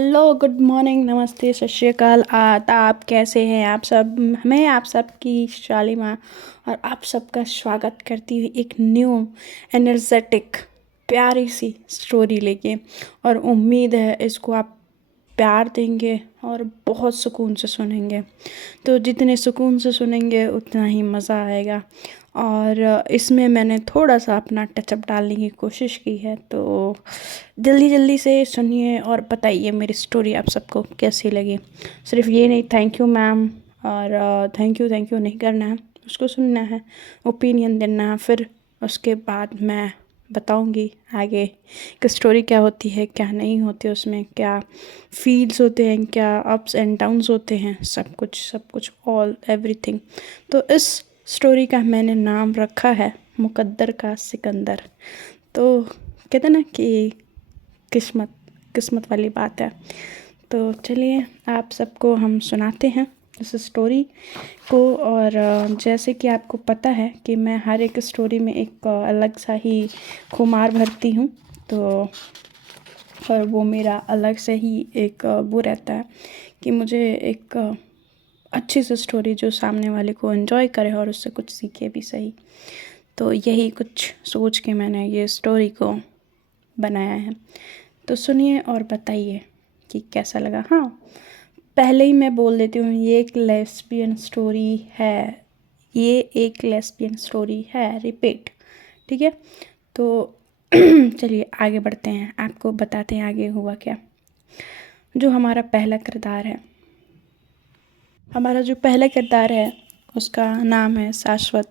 Hello, good morning, नमस्ते, सत श्री अकाल। आप कैसे हैं? आप सब, मैं आप सबकी शालिमा और आप सबका स्वागत करती हुई एक न्यू एनर्जेटिक प्यारी सी स्टोरी लेके। और उम्मीद है इसको आप प्यार देंगे और बहुत सुकून से सुनेंगे। तो जितने सुकून से सुनेंगे उतना ही मज़ा आएगा। और इसमें मैंने थोड़ा सा अपना टचअप डालने की कोशिश की है। तो जल्दी जल्दी से सुनिए और बताइए मेरी स्टोरी आप सबको कैसी लगी। सिर्फ ये नहीं, थैंक यू मैम और थैंक यू नहीं करना है, उसको सुनना है, ओपिनियन देना है। फिर उसके बाद मैं बताऊंगी आगे कि स्टोरी क्या होती है, क्या नहीं होती, उसमें क्या फील्स होते हैं, क्या अप्स एंड डाउन्स होते हैं, सब कुछ ऑल एवरीथिंग। तो इस स्टोरी का मैंने नाम रखा है मुकद्दर का सिकंदर। तो कहते ना कि किस्मत किस्मत वाली बात है। तो चलिए आप सबको हम सुनाते हैं इस स्टोरी को। और जैसे कि आपको पता है कि मैं हर एक स्टोरी में एक अलग सा ही खुमार भरती हूँ। तो और वो मेरा अलग से ही एक वो रहता है कि मुझे एक अच्छी सी स्टोरी जो सामने वाले को एंजॉय करे और उससे कुछ सीखे भी सही। तो यही कुछ सोच के मैंने ये स्टोरी को बनाया है। तो सुनिए और बताइए कि कैसा लगा। हाँ, पहले ही मैं बोल देती हूँ, ये एक लेस्बियन स्टोरी है। ये एक लेस्बियन स्टोरी है, रिपीट। ठीक है। तो चलिए आगे बढ़ते हैं, आपको बताते हैं आगे हुआ क्या। जो हमारा पहला किरदार है, हमारा जो पहला किरदार है उसका नाम है शाश्वत।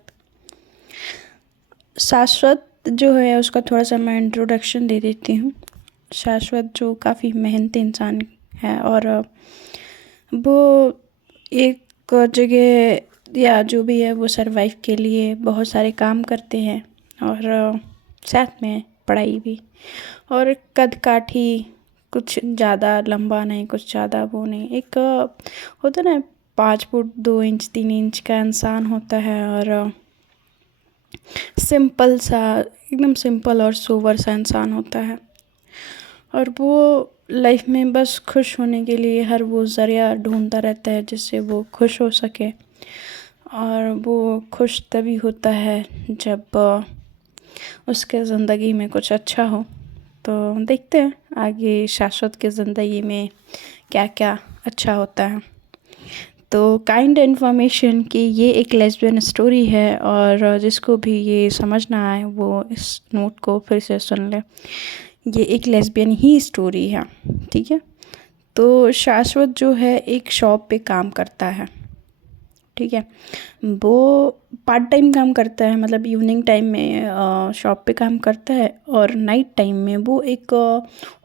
शाश्वत जो है उसका थोड़ा सा मैं इंट्रोडक्शन दे देती हूँ। शाश्वत जो काफ़ी मेहनती इंसान है और वो एक जगह या जो भी है वो सरवाइव के लिए बहुत सारे काम करते हैं और साथ में पढ़ाई भी। और कद काठी, कुछ ज़्यादा लंबा नहीं, कुछ ज़्यादा वो नहीं, एक होता ना 5 फुट 2 इंच 3 इंच का इंसान होता है। और सिंपल सा, एकदम सिंपल और सोबर सा इंसान होता है। और वो लाइफ में बस खुश होने के लिए हर वो ज़रिया ढूंढता रहता है जिससे वो खुश हो सके। और वो खुश तभी होता है जब उसके ज़िंदगी में कुछ अच्छा हो। तो देखते हैं आगे शाश्वत की ज़िंदगी में क्या क्या अच्छा होता है। तो काइंड इन्फॉर्मेशन कि ये एक लेस्बियन स्टोरी है और जिसको भी ये समझ ना आए वो इस नोट को फिर से सुन ले। ये एक लेस्बियन ही स्टोरी है, ठीक है। तो शाश्वत जो है एक शॉप पे काम करता है, ठीक है। वो पार्ट टाइम काम करता है, मतलब इवनिंग टाइम में शॉप पे काम करता है और नाइट टाइम में वो एक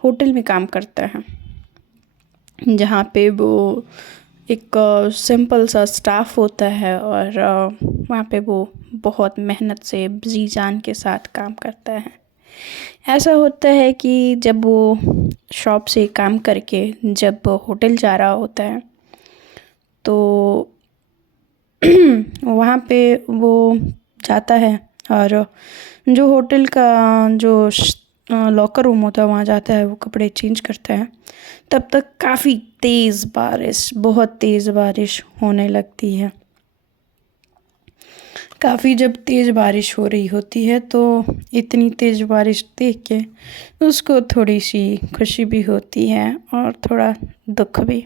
होटल में काम करता है जहाँ पे वो एक सिंपल सा स्टाफ होता है। और वहाँ पे वो बहुत मेहनत से जी जान के साथ काम करता है। ऐसा होता है कि जब वो शॉप से काम करके जब होटल जा रहा होता है तो वहाँ पे वो जाता है और जो होटल का जो लॉकर रूम होता है वहाँ जाता है, वो कपड़े चेंज करता है। तब तक काफ़ी तेज़ बारिश, बहुत तेज़ बारिश होने लगती है। काफ़ी जब तेज़ बारिश हो रही होती है तो इतनी तेज़ बारिश देख के उसको थोड़ी सी खुशी भी होती है और थोड़ा दुख भी।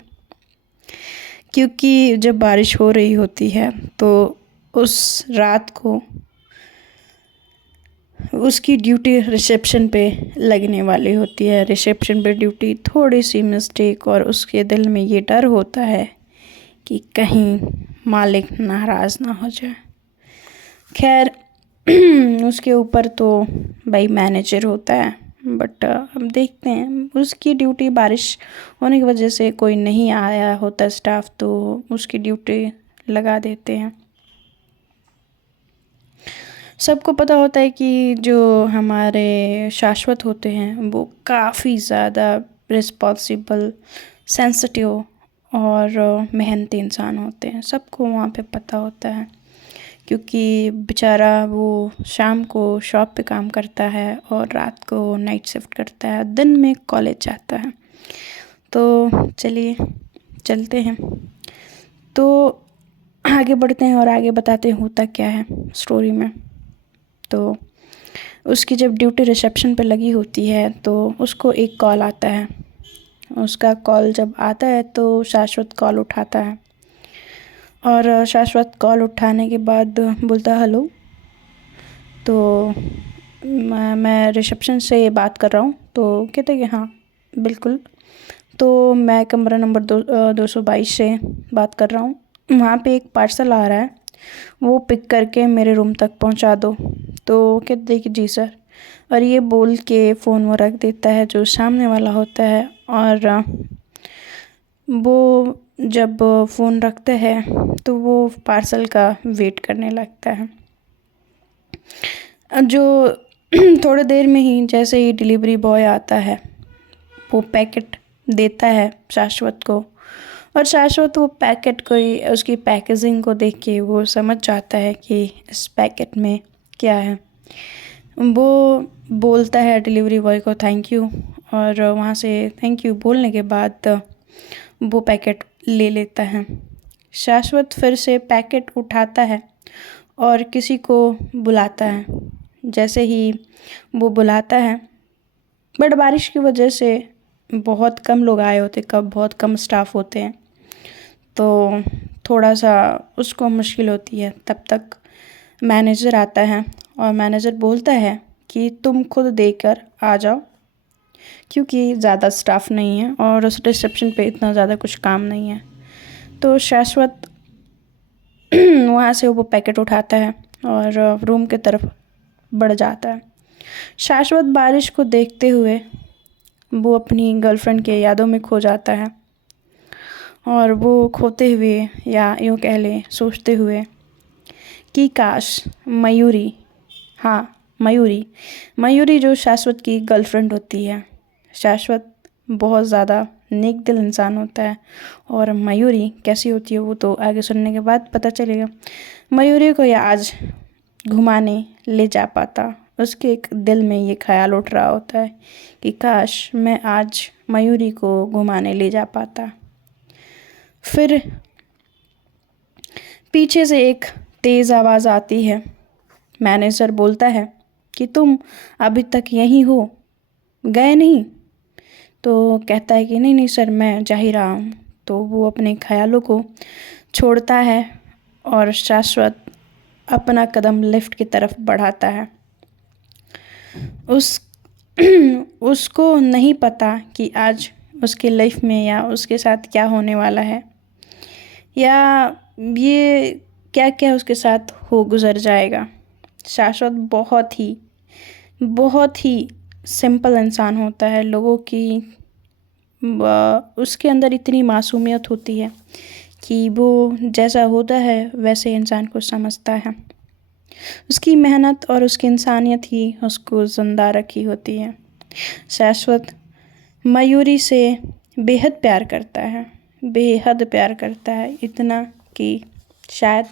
क्योंकि जब बारिश हो रही होती है तो उस रात को उसकी ड्यूटी रिसेप्शन पे लगने वाली होती है। रिसेप्शन पे ड्यूटी, थोड़ी सी मिस्टेक और उसके दिल में ये डर होता है कि कहीं मालिक नाराज़ ना हो जाए। खैर उसके ऊपर तो भाई मैनेजर होता है, बट हम देखते हैं उसकी ड्यूटी, बारिश होने की वजह से कोई नहीं आया होता स्टाफ, तो उसकी ड्यूटी लगा देते हैं। सबको पता होता है कि जो हमारे शाश्वत होते हैं वो काफ़ी ज़्यादा रिस्पॉन्सिबल, सेंसिटिव और मेहनती इंसान होते हैं। सबको वहाँ पे पता होता है क्योंकि बेचारा वो शाम को शॉप पे काम करता है और रात को नाइट शिफ्ट करता है, दिन में कॉलेज जाता है। तो चलिए चलते हैं, तो आगे बढ़ते हैं और आगे बताते हैं होता क्या है स्टोरी में। तो उसकी जब ड्यूटी रिसेप्शन पे लगी होती है तो उसको एक कॉल आता है। उसका कॉल जब आता है तो शाश्वत कॉल उठाता है और शाश्वत कॉल उठाने के बाद बोलता है हेलो। तो मैं रिसेप्शन से बात कर रहा हूँ। तो कहते हैं कि हाँ बिल्कुल। तो मैं कमरा नंबर 222 से बात कर रहा हूँ, वहाँ पे एक पार्सल आ रहा है, वो पिक करके मेरे रूम तक पहुँचा दो। तो कहते हैं कि जी सर, और ये बोल के फ़ोन वो रख देता है जो सामने वाला होता है। और वो जब फ़ोन रखता है तो वो पार्सल का वेट करने लगता है। जो थोड़ी देर में ही जैसे ही डिलीवरी बॉय आता है वो पैकेट देता है शाश्वत को, और शाश्वत वो पैकेट को ही, उसकी पैकेजिंग को देख के वो समझ जाता है कि इस पैकेट में क्या है। वो बोलता है डिलीवरी बॉय को थैंक यू, और वहाँ से थैंक यू बोलने के बाद वो पैकेट ले लेता है। शाश्वत फिर से पैकेट उठाता है और किसी को बुलाता है। जैसे ही वो बुलाता है, बट बारिश की वजह से बहुत कम लोग आए होते, बहुत कम स्टाफ होते हैं, तो थोड़ा सा उसको मुश्किल होती है। तब तक मैनेजर आता है और मैनेजर बोलता है कि तुम खुद देकर आ जाओ, क्योंकि ज़्यादा स्टाफ नहीं है और उस रिसेप्शन पे इतना ज़्यादा कुछ काम नहीं है। तो शाश्वत वहाँ से वो पैकेट उठाता है और रूम की तरफ बढ़ जाता है। शाश्वत बारिश को देखते हुए वो अपनी गर्लफ्रेंड के यादों में खो जाता है, और वो खोते हुए या यूँ कह लें सोचते हुए कि काश मयूरी, हाँ मयूरी जो शाश्वत की गर्लफ्रेंड होती है। शाश्वत बहुत ज़्यादा नेक दिल इंसान होता है, और मयूरी कैसी होती है वो तो आगे सुनने के बाद पता चलेगा। मयूरी को यह आज घुमाने ले जा पाता, उसके एक दिल में ये ख्याल उठ रहा होता है कि काश मैं आज मयूरी को घुमाने ले जा पाता। फिर पीछे से एक तेज़ आवाज़ आती है। मैनेजर बोलता है कि तुम अभी तक यहीं हो, गए नहीं? तो कहता है कि नहीं नहीं सर, मैं जा ही रहा हूँ। तो वो अपने ख्यालों को छोड़ता है और शाश्वत अपना कदम लिफ्ट की तरफ बढ़ाता है। उस उसको नहीं पता कि आज उसके लाइफ में या उसके साथ क्या होने वाला है, या ये क्या क्या उसके साथ हो गुज़र जाएगा। शाश्वत बहुत ही सिंपल इंसान होता है। लोगों की उसके अंदर इतनी मासूमियत होती है कि वो जैसा होता है वैसे इंसान को समझता है। उसकी मेहनत और उसकी इंसानियत ही उसको ज़िंदा रखी होती है। शाश्वत मयूरी से बेहद प्यार करता है, बेहद प्यार करता है, इतना कि शायद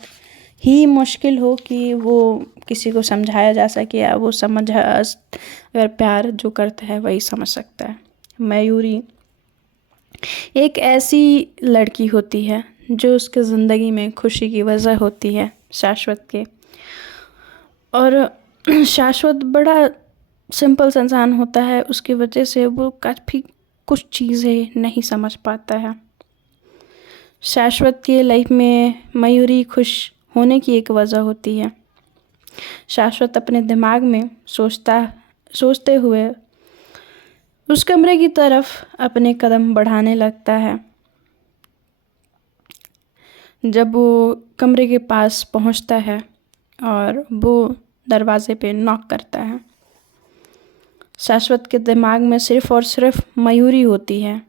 ही मुश्किल हो कि वो किसी को समझाया जा सके या वो समझ, अगर प्यार जो करता है वही समझ सकता है। मयूरी एक ऐसी लड़की होती है जो उसके ज़िंदगी में खुशी की वजह होती है शाश्वत के। और शाश्वत बड़ा सिंपल सा इंसान होता है, उसकी वजह से वो काफ़ी कुछ चीज़ें नहीं समझ पाता है। शाश्वत के लाइफ में मयूरी खुश होने की एक वजह होती है। शाश्वत अपने दिमाग में सोचते हुए उस कमरे की तरफ अपने कदम बढ़ाने लगता है। जब वो कमरे के पास पहुंचता है और वो दरवाज़े पे नॉक करता है, शाश्वत के दिमाग में सिर्फ़ और सिर्फ मयूरी होती है,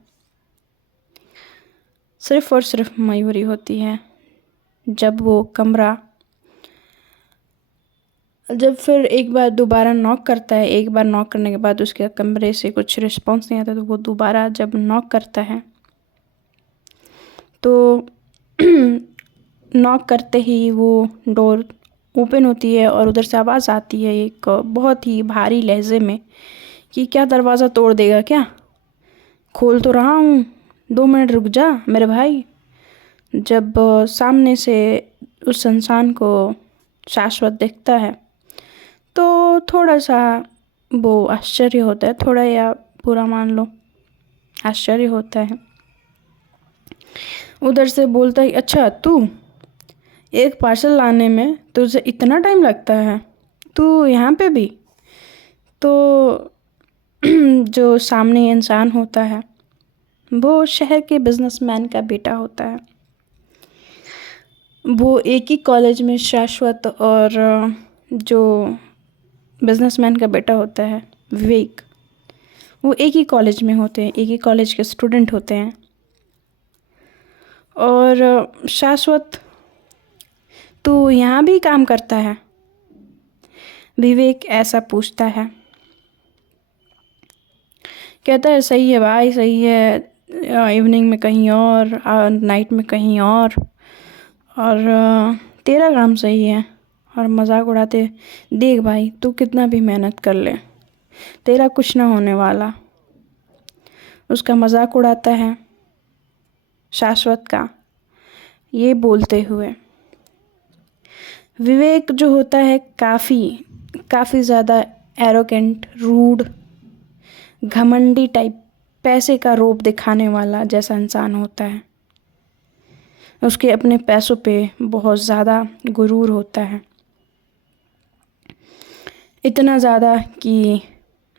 सिर्फ़ और सिर्फ मयूरी होती है। जब फिर एक बार दोबारा नॉक करता है, एक बार नॉक करने के बाद उसके कमरे से कुछ रिस्पॉन्स नहीं आता, तो वो दोबारा जब नॉक करता है तो नॉक करते ही वो डोर ओपन होती है और उधर से आवाज़ आती है एक बहुत ही भारी लहजे में कि क्या दरवाज़ा तोड़ देगा क्या, खोल तो रहा हूँ, 2 मिनट रुक जा मेरे भाई। जब सामने से उस इंसान को शाश्वत दिखता है तो थोड़ा सा वो आश्चर्य होता है, थोड़ा या पूरा मान लो आश्चर्य होता है। उधर से बोलता है, अच्छा तू, एक पार्सल लाने में तुझे इतना टाइम लगता है, तू यहाँ पे भी? तो जो सामने इंसान होता है वो शहर के बिजनेसमैन का बेटा होता है। वो एक ही कॉलेज में शाश्वत और जो बिजनेसमैन का बेटा होता है विवेक, वो एक ही कॉलेज में होते हैं, एक ही कॉलेज के स्टूडेंट होते हैं। और शाश्वत, तू यहाँ भी काम करता है? विवेक ऐसा पूछता है। कहता है, सही है भाई, सही है, इवनिंग में कहीं और, नाइट में कहीं और तेरा काम सही है। और मजाक उड़ाते, देख भाई तू कितना भी मेहनत कर ले, तेरा कुछ ना होने वाला। उसका मजाक उड़ाता है शाश्वत का। ये बोलते हुए विवेक जो होता है काफ़ी ज़्यादा एरोगेंट, रूड, घमंडी टाइप, पैसे का रोब दिखाने वाला जैसा इंसान होता है। उसके अपने पैसों पे बहुत ज़्यादा गुरूर होता है, इतना ज़्यादा कि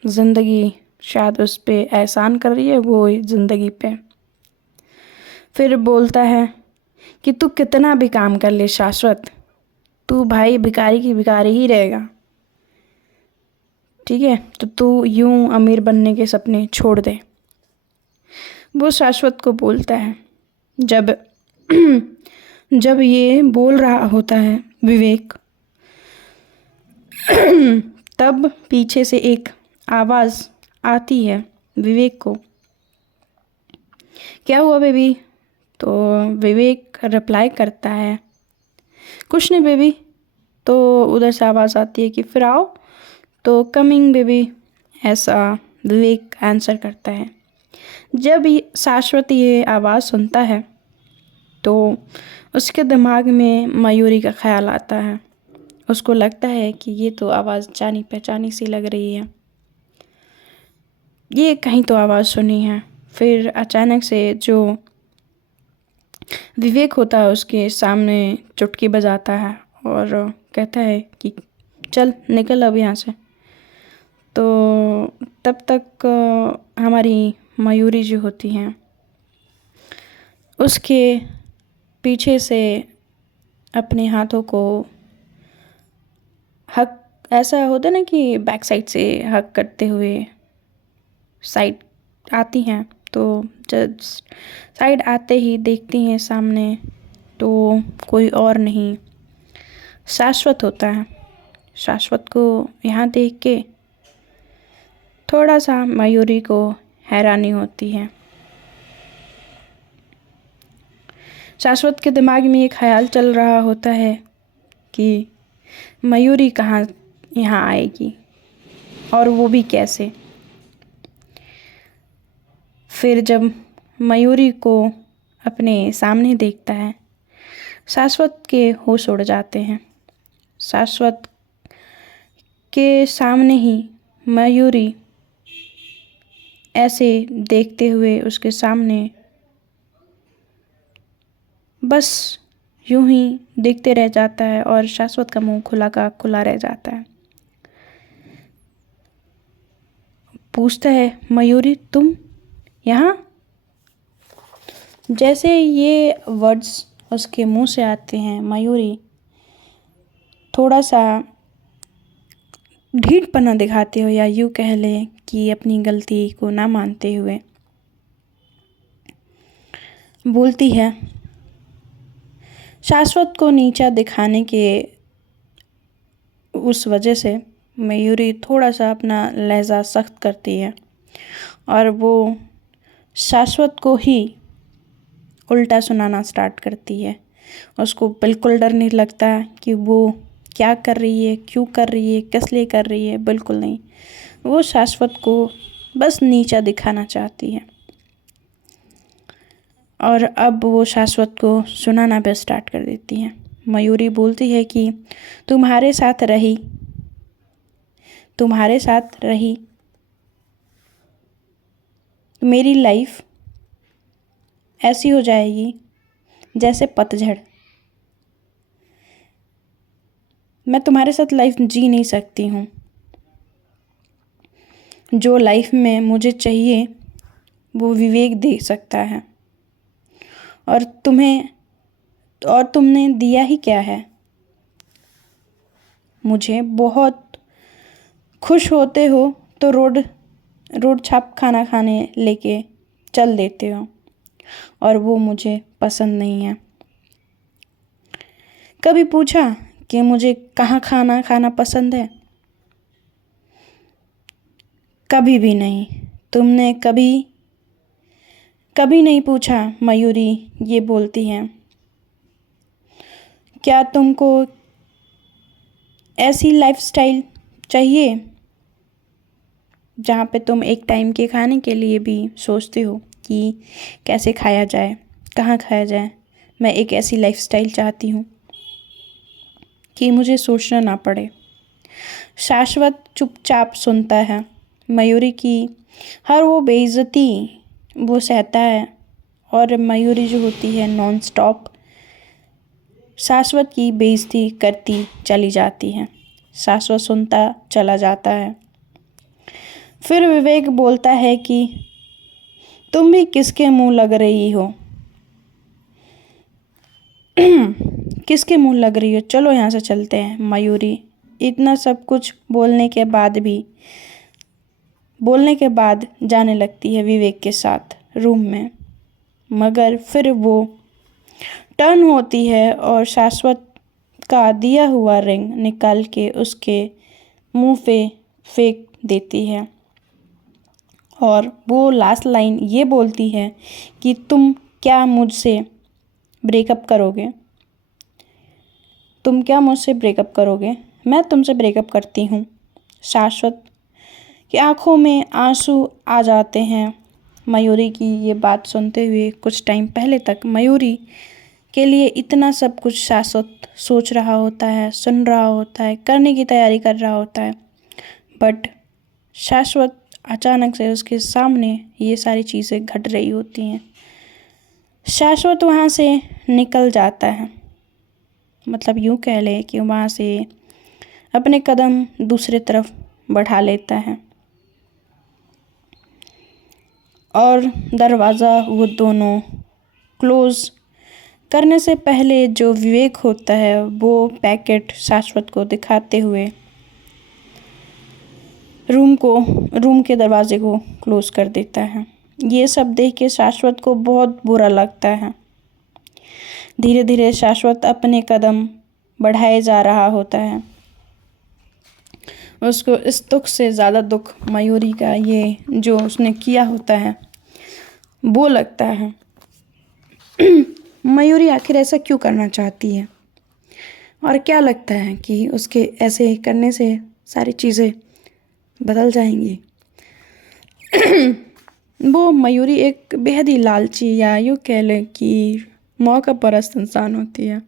ज़िंदगी शायद उस पे एहसान कर रही है, वो ज़िंदगी पे। फिर बोलता है कि तू कितना भी काम कर ले शाश्वत, तू भाई भिखारी की भिखारी ही रहेगा, ठीक है? तो तू यूं अमीर बनने के सपने छोड़ दे। वो शाश्वत को बोलता है। जब जब ये बोल रहा होता है विवेक, तब पीछे से एक आवाज़ आती है विवेक को, क्या हुआ बेबी? तो विवेक रिप्लाई करता है, कुछ नहीं बेबी। तो उधर से आवाज़ आती है कि फिर आओ। तो कमिंग बेबी, ऐसा विवेक आंसर करता है। जब शाश्वत ये आवाज़ सुनता है तो उसके दिमाग में मयूरी का ख्याल आता है। उसको लगता है कि ये तो आवाज़ जानी पहचानी सी लग रही है, ये कहीं तो आवाज़ सुनी है। फिर अचानक से जो विवेक होता है उसके सामने चुटकी बजाता है और कहता है कि चल निकल अब यहाँ से। तो तब तक हमारी मयूरी जो होती हैं उसके पीछे से अपने हाथों को हक, ऐसा होता है ना कि बैक साइड से हक करते हुए साइड आती हैं। तो जब साइड आते ही देखती हैं सामने तो कोई और नहीं, शाश्वत होता है। शाश्वत को यहाँ देख के थोड़ा सा मयूरी को हैरानी होती है। शाश्वत के दिमाग में एक ख्याल चल रहा होता है कि मयूरी कहाँ यहाँ आएगी और वो भी कैसे। फिर जब मयूरी को अपने सामने देखता है, शाश्वत के होश उड़ जाते हैं। शाश्वत के सामने ही मयूरी ऐसे देखते हुए उसके सामने बस यूं ही देखते रह जाता है और शाश्वत का मुंह खुला का खुला रह जाता है। पूछता है, मयूरी तुम यहाँ? जैसे ये वर्ड्स उसके मुंह से आते हैं, मयूरी थोड़ा सा ढीठपना दिखाते हुए, या यूँ कह लें कि अपनी गलती को ना मानते हुए बोलती है। शाश्वत को नीचा दिखाने के उस वजह से मयूरी थोड़ा सा अपना लहजा सख्त करती है और वो शाश्वत को ही उल्टा सुनाना स्टार्ट करती है। उसको बिल्कुल डर नहीं लगता कि वो क्या कर रही है, क्यों कर रही है, किस लिए कर रही है, बिल्कुल नहीं। वो शाश्वत को बस नीचा दिखाना चाहती है। और अब वो शाश्वत को सुनाना भी स्टार्ट कर देती है। मयूरी बोलती है कि तुम्हारे साथ रही मेरी लाइफ ऐसी हो जाएगी जैसे पतझड़। मैं तुम्हारे साथ लाइफ जी नहीं सकती हूँ। जो लाइफ में मुझे चाहिए वो विवेक दे सकता है, और तुमने दिया ही क्या है। मुझे बहुत खुश होते हो तो रोड छाप खाना खाने लेके चल देते हो, और वो मुझे पसंद नहीं है। कभी पूछा कि मुझे कहाँ खाना खाना पसंद है? कभी भी नहीं। तुमने कभी नहीं पूछा। मयूरी ये बोलती है, क्या तुमको ऐसी लाइफस्टाइल चाहिए जहाँ पे तुम एक टाइम के खाने के लिए भी सोचते हो कि कैसे खाया जाए, कहाँ खाया जाए? मैं एक ऐसी लाइफस्टाइल चाहती हूँ कि मुझे सोचना ना पड़े। शाश्वत चुपचाप सुनता है। मयूरी की हर वो बेइज्जती वो सहता है, और मयूरी जो होती है नॉन स्टॉप शाश्वत की बेइज्जती करती चली जाती है। शाश्वत सुनता चला जाता है। फिर विवेक बोलता है कि तुम भी किसके मुंह लग रही हो? किसके मुंह लग रही हो? चलो यहाँ से चलते हैं। मयूरी इतना सब कुछ बोलने के बाद जाने लगती है विवेक के साथ रूम में, मगर फिर वो टर्न होती है और शाश्वत का दिया हुआ रिंग निकाल के उसके मुंह पे फेंक देती है, और वो लास्ट लाइन ये बोलती है कि तुम क्या मुझसे ब्रेकअप करोगे? मैं तुमसे ब्रेकअप करती हूँ। शाश्वत की आंखों में आंसू आ जाते हैं। मयूरी की ये बात सुनते हुए कुछ टाइम पहले तक मयूरी के लिए इतना सब कुछ शाश्वत सोच रहा होता है, सुन रहा होता है, करने की तैयारी कर रहा होता है, बट शाश्वत अचानक से उसके सामने ये सारी चीज़ें घट रही होती हैं। शाश्वत वहाँ से निकल जाता है, मतलब यूँ कह ले कि वहाँ से अपने कदम दूसरे तरफ बढ़ा लेता है, और दरवाज़ा वो दोनों क्लोज़ करने से पहले जो विवेक होता है वो पैकेट शाश्वत को दिखाते हुए रूम के दरवाजे को क्लोज़ कर देता है। ये सब देख के शाश्वत को बहुत बुरा लगता है। धीरे धीरे शाश्वत अपने कदम बढ़ाए जा रहा होता है। उसको इस दुख से ज़्यादा दुख मयूरी का ये जो उसने किया होता है वो लगता है। मयूरी आखिर ऐसा क्यों करना चाहती है, और क्या लगता है कि उसके ऐसे करने से सारी चीज़ें बदल जाएंगी? वो मयूरी एक बेहद ही लालची, या यूँ कह लें कि मौका परस्त इंसान होती है।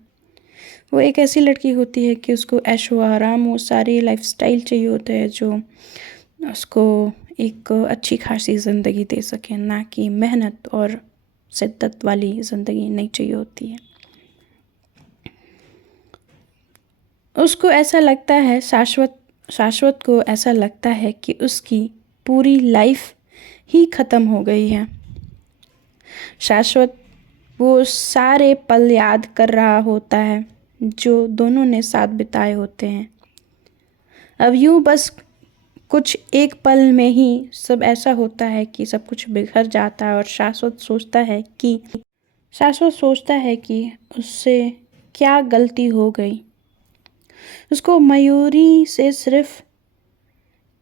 वो एक ऐसी लड़की होती है कि उसको ऐशो आराम वो सारी लाइफस्टाइल चाहिए होता है जो उसको एक अच्छी खासी ज़िंदगी दे सके, ना कि मेहनत और शिद्दत वाली ज़िंदगी नहीं चाहिए होती है। उसको ऐसा लगता है, शाश्वत को ऐसा लगता है कि उसकी पूरी लाइफ ही ख़त्म हो गई है। शाश्वत वो सारे पल याद कर रहा होता है जो दोनों ने साथ बिताए होते हैं। अब यूँ बस कुछ एक पल में ही सब ऐसा होता है कि सब कुछ बिखर जाता है, और शाश्वत सोचता है कि उससे क्या गलती हो गई। उसको मयूरी से सिर्फ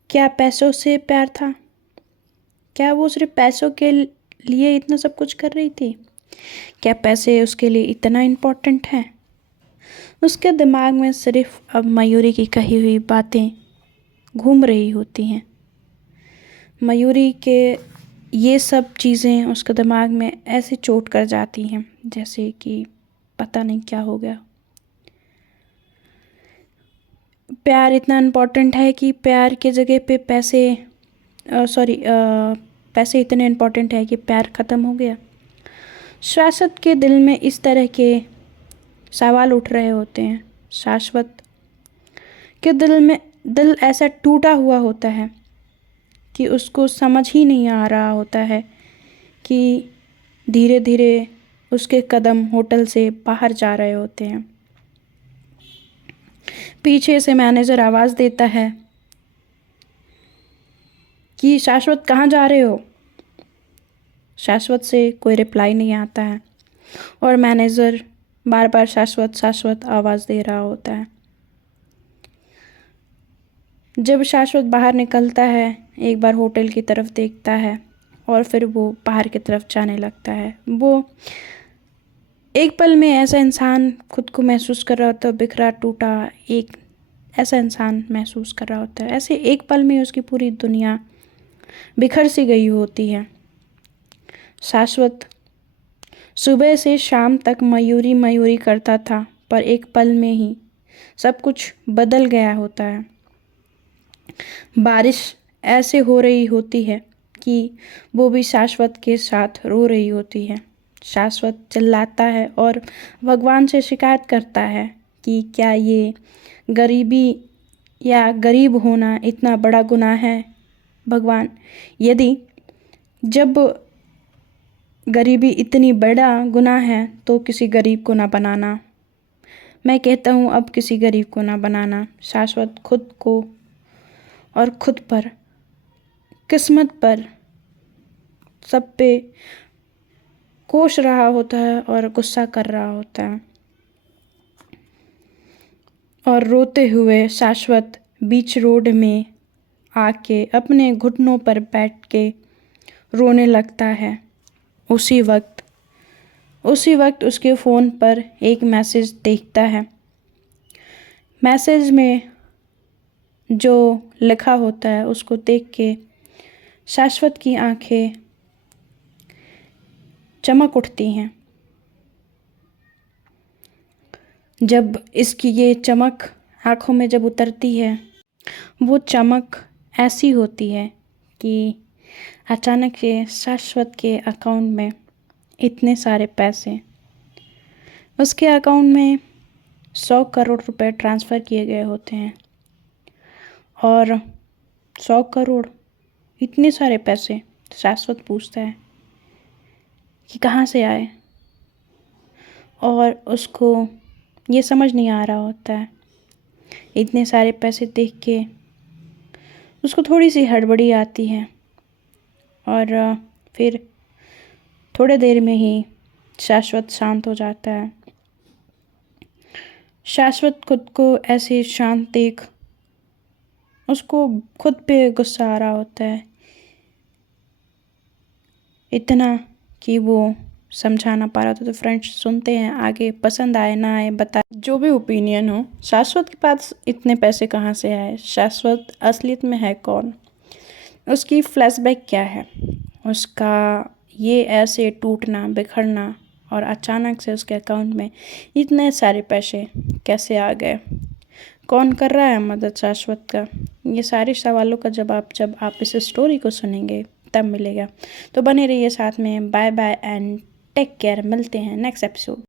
क्या पैसों से प्यार था? क्या वो सिर्फ पैसों के लिए इतना सब कुछ कर रही थी? क्या पैसे उसके लिए इतना इम्पोर्टेंट है? उसके दिमाग में सिर्फ अब मयूरी की कही हुई बातें घूम रही होती हैं। मयूरी के ये सब चीज़ें उसके दिमाग में ऐसे चोट कर जाती हैं जैसे कि पता नहीं क्या हो गया। प्यार इतना इम्पोर्टेंट है कि प्यार के जगह पे पैसे पैसे इतने इम्पोर्टेंट है कि प्यार ख़त्म हो गया। शाश्वत के दिल में इस तरह के सवाल उठ रहे होते हैं। शाश्वत के दिल ऐसा टूटा हुआ होता है कि उसको समझ ही नहीं आ रहा होता है कि धीरे धीरे उसके कदम होटल से बाहर जा रहे होते हैं। पीछे से मैनेजर आवाज़ देता है कि शाश्वत कहाँ जा रहे हो। शाश्वत से कोई रिप्लाई नहीं आता है और मैनेजर बार बार शाश्वत शाश्वत आवाज़ दे रहा होता है। जब शाश्वत बाहर निकलता है, एक बार होटल की तरफ देखता है और फिर वो बाहर की तरफ जाने लगता है। वो एक पल में ऐसा इंसान खुद को महसूस कर रहा होता है, बिखरा टूटा एक ऐसा इंसान महसूस कर रहा होता है। ऐसे एक पल में उसकी पूरी दुनिया बिखर सी गई होती है। शाश्वत सुबह से शाम तक मयूरी मयूरी करता था, पर एक पल में ही सब कुछ बदल गया होता है। बारिश ऐसे हो रही होती है कि वो भी शाश्वत के साथ रो रही होती है। शाश्वत चिल्लाता है और भगवान से शिकायत करता है कि क्या ये गरीबी या गरीब होना इतना बड़ा गुनाह है। भगवान, यदि जब गरीबी इतनी बड़ा गुनाह है तो किसी गरीब को ना बनाना। मैं कहता हूँ अब किसी गरीब को ना बनाना। शाश्वत खुद को और खुद पर, किस्मत पर, सब पे कोस रहा होता है और गुस्सा कर रहा होता है। और रोते हुए शाश्वत बीच रोड में आके अपने घुटनों पर बैठ के रोने लगता है। उसी वक्त उसके फ़ोन पर एक मैसेज देखता है। मैसेज में जो लिखा होता है उसको देख के शाश्वत की आंखें चमक उठती हैं। जब इसकी ये चमक आँखों में जब उतरती है, वो चमक ऐसी होती है कि अचानक से शाश्वत के अकाउंट में इतने सारे पैसे, उसके अकाउंट में 100 करोड़ रुपए ट्रांसफ़र किए गए होते हैं। और 100 करोड़, इतने सारे पैसे। शाश्वत पूछता है कि कहाँ से आए, और उसको ये समझ नहीं आ रहा होता है। इतने सारे पैसे देख के उसको थोड़ी सी हड़बड़ी आती है और फिर थोड़े देर में ही शाश्वत शांत हो जाता है। शाश्वत खुद को ऐसे शांत देख उसको खुद पे गुस्सा आ रहा होता है, इतना कि वो समझा ना पा रहा था। तो फ्रेंड्स, सुनते हैं आगे। पसंद आए ना आए बता, जो भी ओपिनियन हो, शाश्वत के पास इतने पैसे कहाँ से आए, शाश्वत असलियत में है कौन, उसकी फ्लैशबैक क्या है, उसका ये ऐसे टूटना बिखरना और अचानक से उसके अकाउंट में इतने सारे पैसे कैसे आ गए, कौन कर रहा है मदद शाश्वत का। ये सारे सवालों का जवाब जब आप इस स्टोरी को सुनेंगे तब मिलेगा। तो बने रहिए साथ में। Bye bye and take care. मिलते हैं नेक्स्ट एपिसोड।